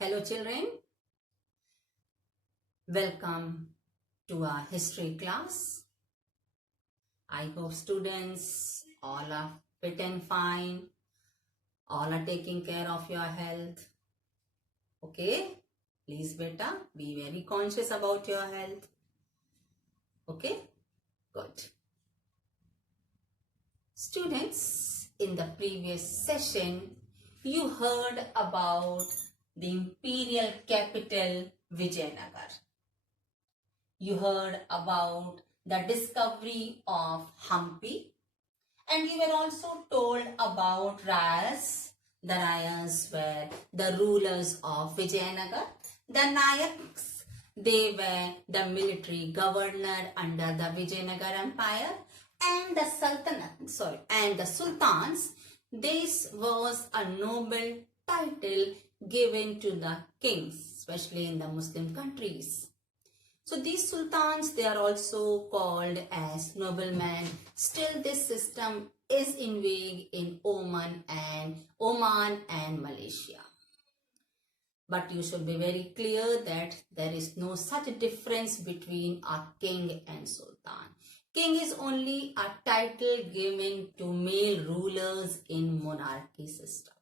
Hello children, welcome to our history class. I hope students all are fit and fine, all are taking care of your health. Okay, please beta, be very conscious about your health. Okay, good. Students, in the previous session, you heard about the imperial capital Vijayanagar. You heard about the discovery of Hampi, and you were also told about Rayas. The Rayas were the rulers of Vijayanagar. The Nayaks, they were the military governor under the Vijayanagar Empire, and the Sultans, this was a noble title given to the kings, especially in the Muslim countries. So these sultans, they are also called as noblemen. Still this system is in vogue in Oman and Malaysia. But you should be very clear that there is no such difference between a king and sultan. King is only a title given to male rulers in monarchy system.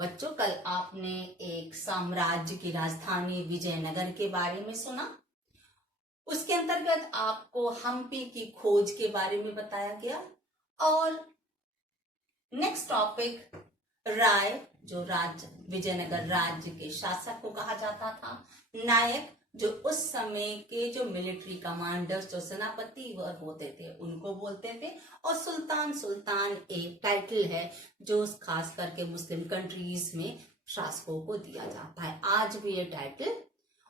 बच्चों, कल आपने एक साम्राज्य की राजधानी विजयनगर के बारे में सुना. उसके अंतर्गत आपको हम्पी की खोज के बारे में बताया गया. और नेक्स्ट टॉपिक, राय, जो विजयनगर राज्य के शासक को कहा जाता था. नायक, जो उस समय के जो मिलिट्री कमांडर्स, जो सेनापति होते थे, उनको बोलते थे. और सुल्तान एक टाइटल है जो खास करके मुस्लिम कंट्रीज में शासकों को दिया जाता है. आज भी ये टाइटल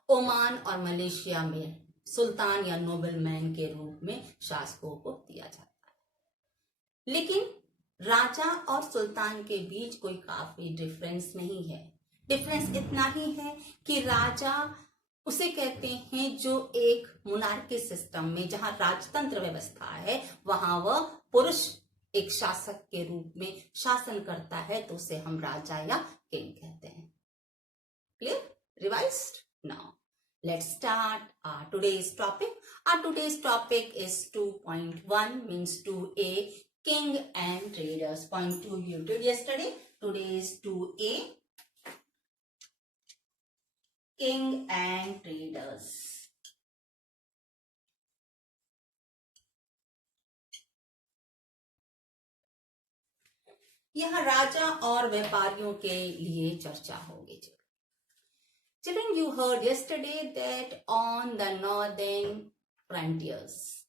ओमान और मलेशिया में सुल्तान या नोबलमैन के रूप में शासकों को दिया जाता है. लेकिन राजा और सुल्तान के बीच कोई काफी डिफरेंस नहीं है. डिफरेंस इतना ही है कि राजा उसे कहते हैं जो एक मोनार्की सिस्टम में, जहां राजतंत्र व्यवस्था है, वहां वह पुरुष एक शासक के रूप में शासन करता है, तो उसे हम राजा या किंग कहते हैं. Clear? Revised? Now let's start today's topic. Our today's topic is 2.1, means 2A, king and traders. Point 2 you did yesterday. Today is 2A, king and traders. यह राजा और व्यापारियों के लिए चर्चा होगी. Children, you heard yesterday that on the northern frontiers,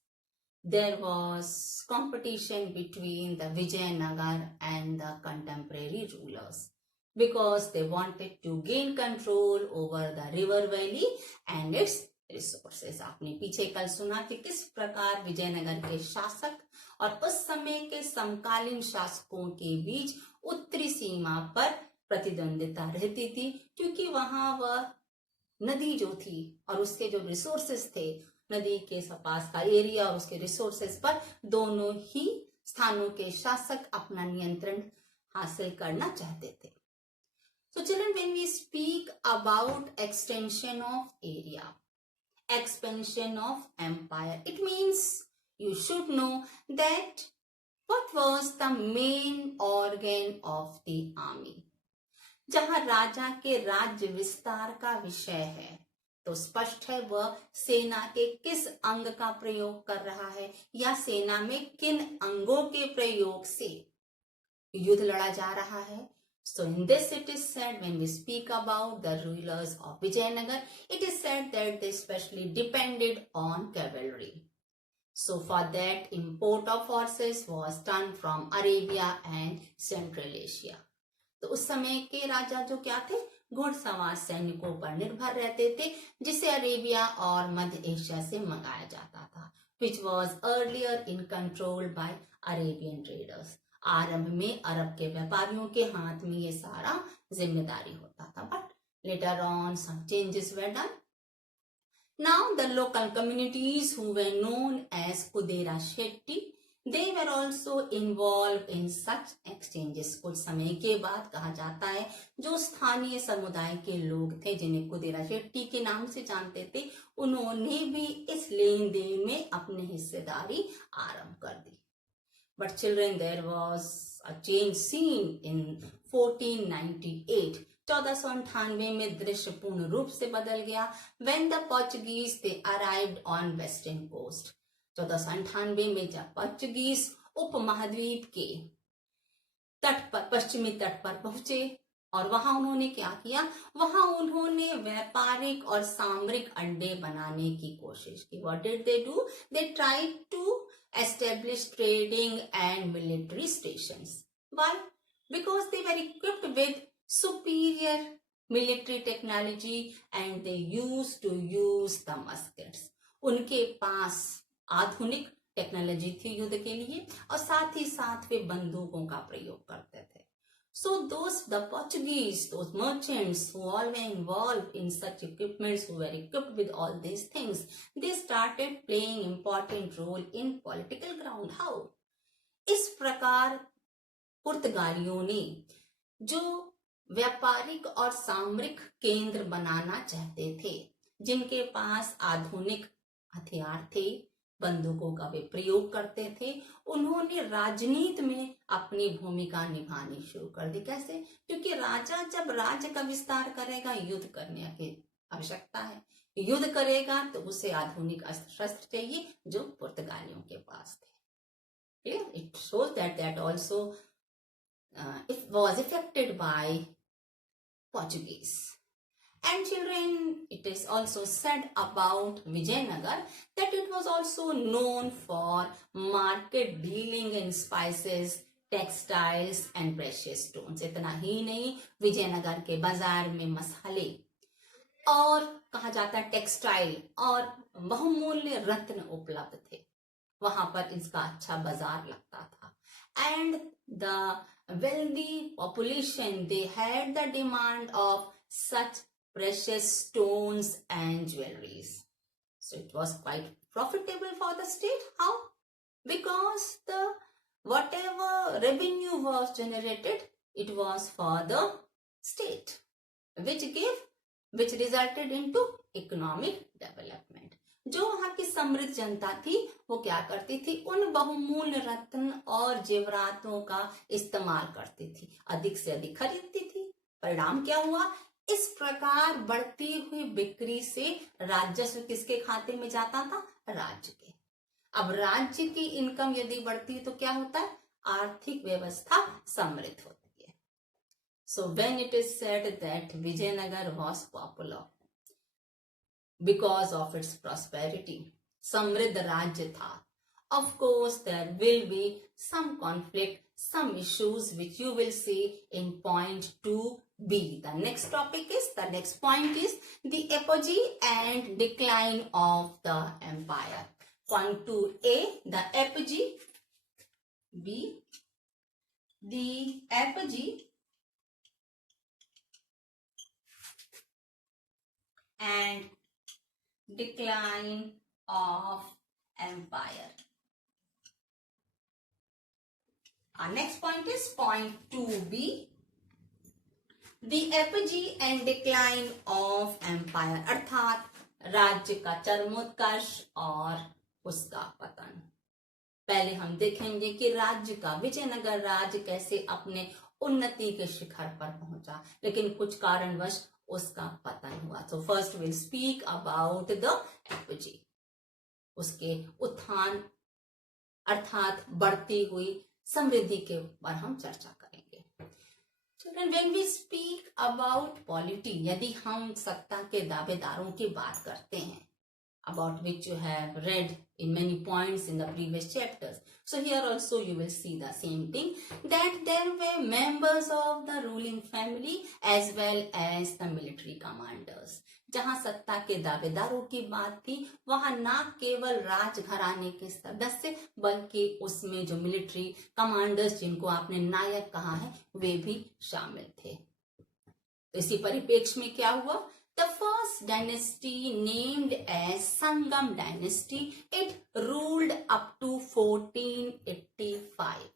there was competition between the Vijayanagar and the contemporary rulers because they wanted to gain control over the river valley and its resources. आपने पीछे कल सुना कि किस प्रकार विजयनगर के शासक और उस समय के समकालीन शासकों के बीच उत्तरी सीमा पर प्रतिद्वंदिता रहती थी, क्योंकि वहां वह नदी जो थी और उसके जो रिसोर्सेस थे, नदी के पास का एरिया और उसके रिसोर्सेस पर दोनों ही स्थानों के शासक अपना नियंत्रण हासिल करना चाहते थे. So children, when we speak about extension of area, expansion of empire, it means you should know that what was the main organ of the army. जहां राजा के राज्य विस्तार का विषय है, तो स्पष्ट है वह सेना के किस अंग का प्रयोग कर रहा है या सेना में किन अंगों के प्रयोग से युद्ध लड़ा जा रहा है. So in this it is said, when we speak about the rulers of Vijayanagar, it is said that they especially depended on cavalry. So for that, import of horses was done from Arabia and Central Asia. तो उस समय के राजा जो क्या थे, घुड़सवार सैनिकों पर निर्भर रहते थे, जिसे अरेबिया और मध्य एशिया से मंगाया जाता था, which was earlier in control by Arabian traders. आरंभ में अरब के व्यापारियों के हाथ में ये सारा जिम्मेदारी होता था, but later on some changes were done. Now the local communities who were known as Kudera Shetty, They were also involved in such exchanges. कुछ समय के बाद कहा जाता है जो स्थानीय समुदाय के लोग थे जिन्हें कुदेरा शेट्टी के नाम से जानते थे, उन्होंने भी इस लेन देन में अपनी हिस्सेदारी आरंभ कर दी. But children, there was a change seen in 1498. 1498 में दृश्य पूर्ण रूप से बदल गया. When the Portuguese they arrived on western coast. 1498 में जब पोर्चुगीज उपमहाद्वीप के तट पर, पश्चिमी तट पर पहुंचे और वहां उन्होंने क्या किया, वहां उन्होंने व्यापारिक और सामरिक अड्डे बनाने की कोशिश की. What did they do? They tried to establish trading and military stations. Why? Because they were equipped with superior military technology and they used to use the muskets. उनके पास आधुनिक टेक्नोलॉजी थी युद्ध के लिए और साथ ही साथ वे बंदूकों का प्रयोग करते थे. So the Portuguese, those merchants who all were involved in such equipments, who were equipped with all these things, they started playing important role in political ground. How? इस प्रकार पुर्तगालियों ने जो व्यापारिक और सामरिक केंद्र बनाना चाहते थे, जिनके पास आधुनिक हथियार थे, बंदूकों का वे प्रयोग करते थे, उन्होंने राजनीति में अपनी भूमिका निभानी शुरू कर दी. कैसे? क्योंकि राजा जब राज्य का विस्तार करेगा, युद्ध करने की आवश्यकता है. युद्ध करेगा तो उसे आधुनिक अस्त्र शस्त्र चाहिए जो पुर्तगालियों के पास थे. It shows that also it was affected by Portuguese. And children, it is also said about Vijayanagar that it was also known for market dealing in spices, textiles and precious stones. इतना ही नहीं, विजयनगर के बाजार में मसाले और कहा जाता है टेक्सटाइल और बहुमूल्य रत्न उपलब्ध थे. वहां पर इसका अच्छा बाजार लगता था. And the wealthy population, they had the demand of such precious stones and jewelries. So it was quite profitable for the state. How? Because whatever revenue was generated, it was for the state, which resulted into economic development. जो वहां की समृद्ध जनता थी वो क्या करती थी, उन बहुमूल्य रत्न और जेवरातों का इस्तेमाल करती थी, अधिक से अधिक खरीदती थी. परिणाम क्या हुआ, इस प्रकार बढ़ती हुई बिक्री से राजस्व किसके खाते में जाता था, राज्य के. अब राज्य की इनकम यदि बढ़ती है तो क्या होता है, आर्थिक व्यवस्था समृद्ध होती है. So when it is said that Vijayanagar was popular because of its prosperity, समृद्ध राज्य था, of course there will be some conflict, some issues which you will see in point 2b. The next point is the apogee and decline of the empire. Point 2a, the apogee. B, the apogee and decline of empire. Our next point is point 2b, the apogee and decline of empire, अर्थात राज्य का चरमोत्कर्ष और उसका पतन. पहले हम देखेंगे कि राज्य का, विजयनगर राज्य कैसे अपने उन्नति के शिखर पर पहुंचा, लेकिन कुछ कारणवश उसका पतन हुआ. So first we'll speak about the apogee, उसके उत्थान अर्थात बढ़ती हुई समृद्धि के ऊपर हम चर्चा करेंगे. Children, when we speak about polity, यदि हम सत्ता के दावेदारों की बात करते हैं, about which you have read in many points in the previous chapters, so here also you will see the same thing, that there were members of the ruling family as well as the military commanders. जहां सत्ता के दावेदारों की बात थी, वहां न केवल राजघराने के सदस्य बल्कि उसमें जो मिलिट्री कमांडर्स, जिनको आपने नायक कहा है, वे भी शामिल थे. तो इसी परिप्रेक्ष्य में क्या हुआ, the first first dynasty named as Sangam dynasty. It ruled up to 1485.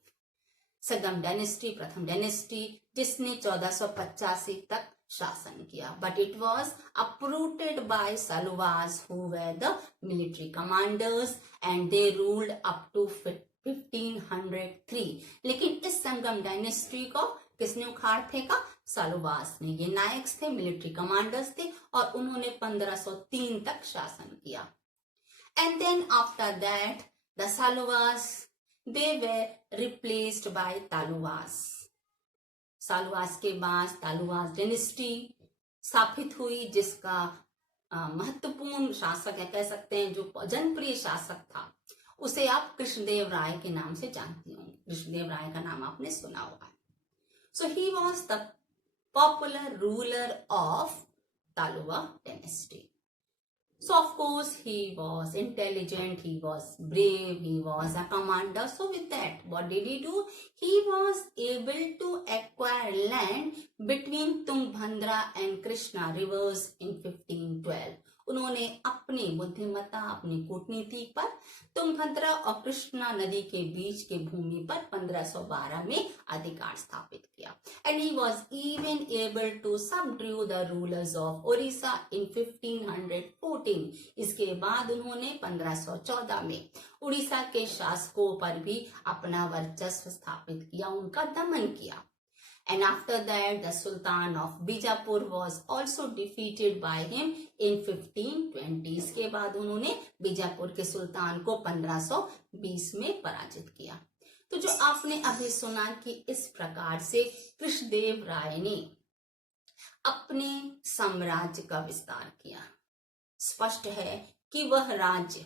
Sangam dynasty प्रथम डायनेस्टी जिसने 1485 तक शासन किया, but it was uprooted by Saluwas who were the military commanders and they ruled up to 1503. लेकिन इस संगम dynasty को किसने उखाड़ फेंका? सालुवास ने। ये नायक्स थे, मिलिट्री कमांडर्स थे और उन्होंने 1503 तक शासन किया। And then after that the Saluvas they were replaced by Tuluvas. Saluvas के बाद तालुवास डायनेस्टी स्थापित हुई जिसका महत्वपूर्ण शासक है, कह सकते हैं जो जनप्रिय शासक था, उसे आप कृष्णदेव राय के नाम से जानती होंगे। कृष्णदेव राय का नाम आपने सुना हुआ है। So he was the popular ruler of Tuluva dynasty. So of course he was intelligent, he was brave, he was a commander. So with that, what did he do? He was able to acquire land between Tungbhadra and Krishna rivers in 1512. उन्होंने अपनी बुद्धिमत्ता, अपनी कूटनीति पर तुंगभद्रा और कृष्णा नदी के बीच के भूमि पर 1512 में अधिकार स्थापित किया. And he was even able to subdue the rulers of Odisha in 1514. इसके बाद उन्होंने 1514 में उड़ीसा के शासकों पर भी अपना वर्चस्व स्थापित किया, उनका दमन किया. And after that, the Sultan of Bijapur was also defeated by him in 1520. इसके बाद उन्होंने बीजापुर के सुल्तान को 1520 में पराजित किया. तो जो आपने अभी सुना कि इस प्रकार से कृष्णदेव राय ने अपने साम्राज्य का विस्तार किया. स्पष्ट है कि वह राज्य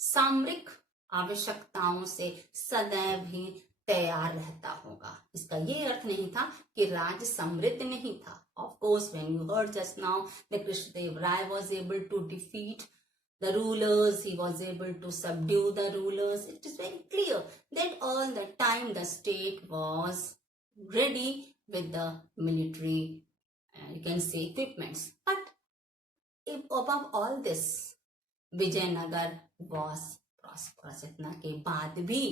सामरिक आवश्यकताओं से सदैव ही तैयार रहता होगा. इसका ये अर्थ नहीं था कि राज्य समृद्ध नहीं था. Of course, when you heard just now that Krishnadev Rai was able to defeat the rulers, he was able to subdue the rulers. It is very clear that all the time the state was ready with the military, you can say, equipments. But if above all this, Vijayanagar was prosperous. इतना के बाद भी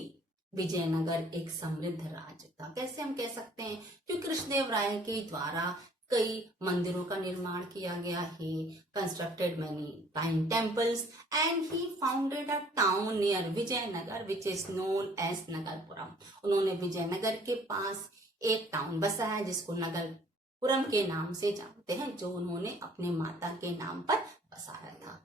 विजयनगर एक समृद्ध राज्य था. कैसे हम कह सकते हैं? क्योंकि कृष्णदेव राय के द्वारा कई मंदिरों का निर्माण किया गया है. Constructed many fine temples and he founded a town near Vijayanagar which is known as Nagarpuram. उन्होंने विजयनगर के पास एक टाउन बसाया जिसको नगरपुरम के नाम से जानते हैं, जो उन्होंने अपने माता के नाम पर बसाया था.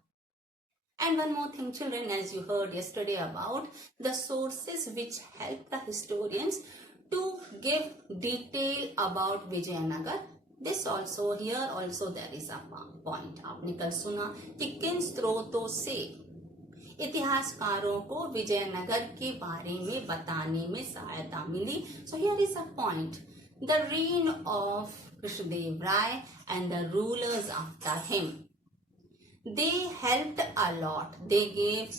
And one more thing, children, as you heard yesterday about the sources which help the historians to give detail about Vijayanagar. This also, here also there is a point. आपने कल सुना कि किन स्रोतों से इतिहासकारों को विजयनगर के बारे में बताने में सहायता मिली. So here is a point. The reign of Krishnadev Rai and the rulers after him, they helped a lot. They gave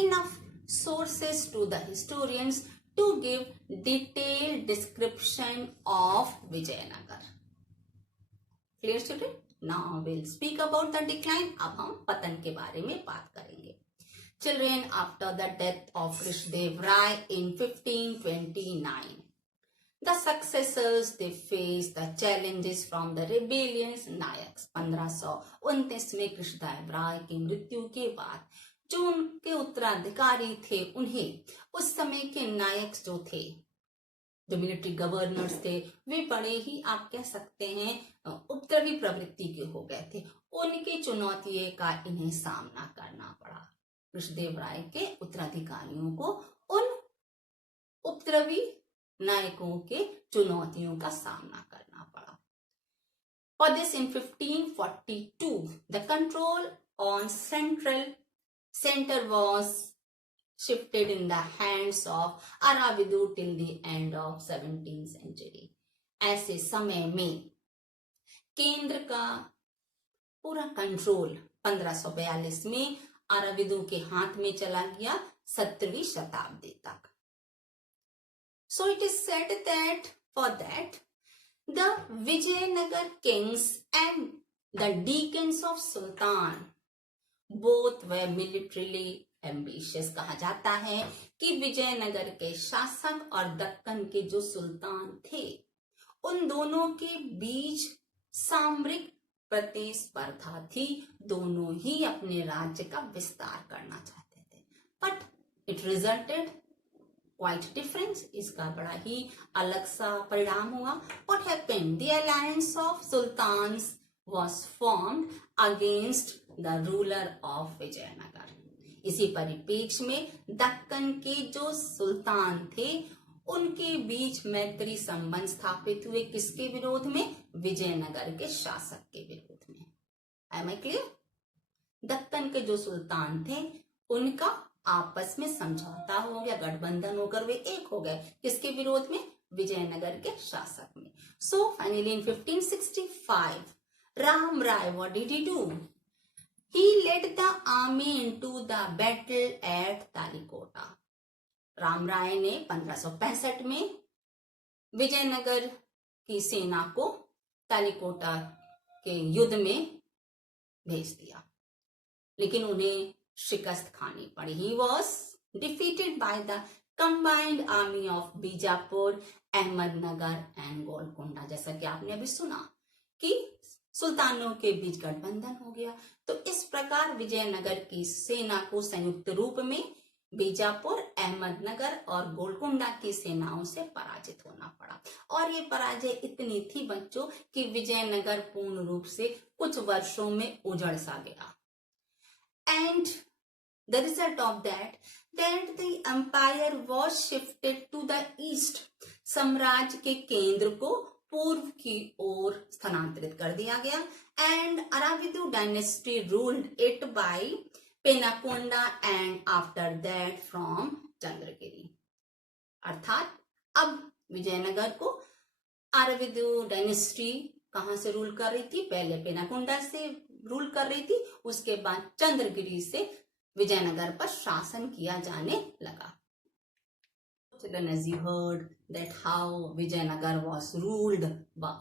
enough sources to the historians to give detailed description of Vijayanagar. Clear, children? Now we'll speak about the decline. अब हम पतन के बारे में बात करेंगे. Children, after the death of Krishnadev Rai in 1529, the successors, they faced the challenges from the rebellious Nayaks. 1529 में कृष्णदेव राय की मृत्यु के बाद जो उनके उत्तराधिकारी थे, उन्हें उस समय के नायक्स जो थे, जो मिलिट्री गवर्नर्स थे, वे बड़े ही आप कह सकते हैं उपद्रवी प्रवृत्ति के हो गए थे. उनकी चुनौतियों का इन्हें सामना करना पड़ा. कृष्णदेव राय के उत्तराधिकारियों को उन उपद्रवी नायकों के चुनौतियों का सामना करना पड़ा. For this, in 1542, the control on center was shifted in the hands of Aravidu till the end of 17th century. ऐसे समय में केंद्र का पूरा कंट्रोल 1542 में अराविदु के हाथ में चला गया 17वीं शताब्दी तक. So it is said that for that the Vijayanagar kings and the deacons of Sultan both were militarily ambitious. कहा जाता है कि विजयनगर के शासक और दक्कन के जो सुल्तान थे उन दोनों के बीच सामरिक प्रतिस्पर्धा थी। दोनों ही अपने राज्य का विस्तार करना चाहते थे, but it resulted quite difference. इसका बड़ा ही अलग सा परिणाम हुआ। What happened? The alliance of sultans was formed against the ruler of Vijayanagar. इसी परिप्रेक्ष्य में दक्कन के जो सुल्तान थे उनके बीच मैत्री संबंध स्थापित हुए। किसके विरोध में? विजयनगर के शासक के विरोध में। Am I clear? दक्कन के जो सुल्तान थे उनका आपस में समझौता हो गया, गठबंधन होकर वे एक हो गए। किसके विरोध में? विजयनगर के शासक में। So finally in 1565 Ram Rai, what did he do? He led the army into the battle at Talikota. Ram Raya ने 1565 में विजयनगर की सेना को तालीकोटा के युद्ध में भेज दिया, लेकिन उन्हें शिकस्त खानी पड़ी। He was defeated by the combined army of Bijapur, Ahmednagar and Golconda. जैसा कि आपने अभी सुना कि सुल्तानों के बीच गठबंधन हो गया, तो इस प्रकार विजयनगर की सेना को संयुक्त रूप में बीजापुर, अहमदनगर और गोलकुंडा की सेनाओं से पराजित होना पड़ा। और ये पराजय इतनी थी बच्चों कि विजयनगर पूर्ण रूप से कुछ वर्षों में उजड़ सा गया। And the result of that the empire was shifted to the east। साम्राज्य के केंद्र को पूर्व की ओर स्थानांतरित कर दिया गया। And Aravidu dynasty ruled it by Penukonda and after that from Chandragiri. अर्थात अब विजयनगर को अराविदु डायनेस्टी कहां से रूल कर रही थी? पहले पेनाकोंडा से रूल कर रही थी, उसके बाद चंद्रगिरी से विजयनगर पर शासन किया जाने लगा। Children, as you heard that how Vijayanagar was ruled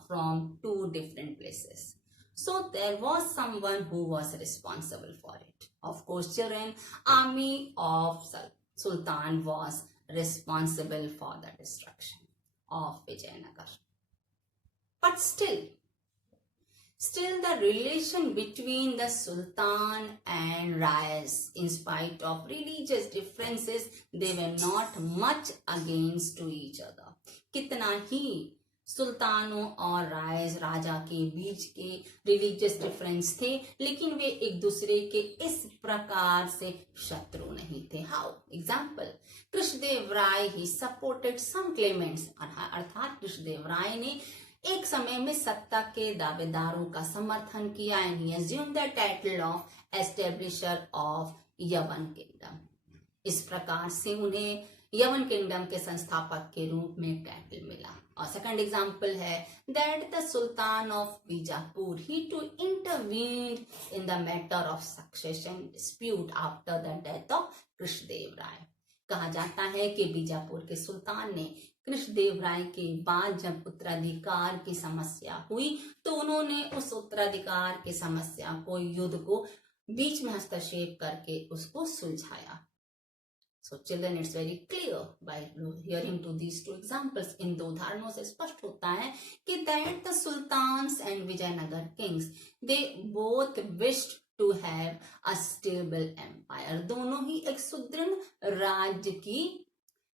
from two different places. So there was someone who was responsible for it. Of course, children, army of Sultan was responsible for the destruction of Vijayanagar. But still the relation between the Sultan and Rais, in spite of religious differences, they were not much against to each other। कितना ही सुल्तानों और rise राजा के बीच के religious difference थे, लेकिन वे एक दूसरे के इस प्रकार से शत्रु नहीं थे। हाउ? एग्जाम्पल, कृष्णदेव राय ही सपोर्टेड सम क्लेमेंट्स। अर्थात कृष्णदेव राय ने एक समय में सत्ता के दावेदारों का समर्थन किया। And he assumed the title of establisher of यवन किंगडम। इस प्रकार से उन्हें यवन किंगडम के संस्थापक के रूप में टाइटल मिला। और सेकंड एग्जांपल है that the sultan of Bijapur he to intervene in the matter of succession dispute after the death of Krishnadeva Raya. कहा जाता है कि बीजापुर के सुल्तान ने कृष्णदेव राय के बाद जब उत्तराधिकार की समस्या हुई तो उन्होंने उस उत्तराधिकार की समस्या को, युद्ध को बीच में हस्तक्षेप करके उसको सुलझाया। So children, it's very clear by hearing to these two examples, इन दो उदाहरणों से स्पष्ट होता है कि that the sultans and Vijayanagar kings, they both wished to have a stable empire। दोनों ही एक सुदृढ़ राज्य की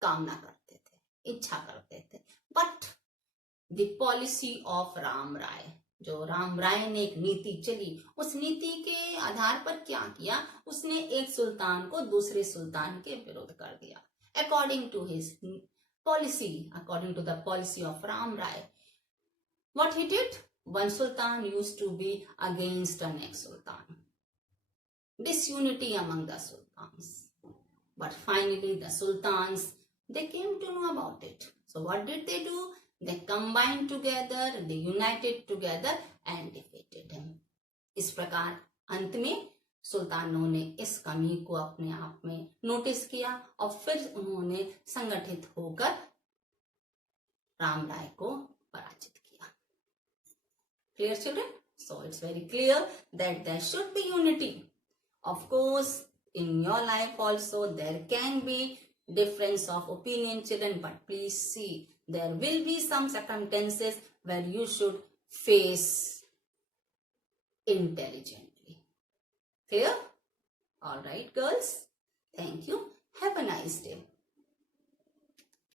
कामना करते थे, इच्छा करते थे। But the policy of Ram Raya, जो राम राय ने एक नीति चली, उस नीति के आधार पर क्या किया? उसने एक सुल्तान को दूसरे सुल्तान के विरुद्ध कर दिया। According to his policy, according to the policy of Ram Raya, what he did? One sultan used to be against the next sultan, disunity among the sultans। But finally the sultans, they came to know about it। So what did they do? They combined together, they united together and defeated him। इस प्रकार अंत में सुल्तानों ने इस कमी को अपने आप में नोटिस किया और फिर उन्होंने संगठित होकर राम राय को पराजित किया। Clear children? So it's very clear that there should be unity. Of course, in your life also there can be difference of opinion, children, but please see, there will be some circumstances where you should face intelligently. Clear? All right, girls. Thank you. Have a nice day.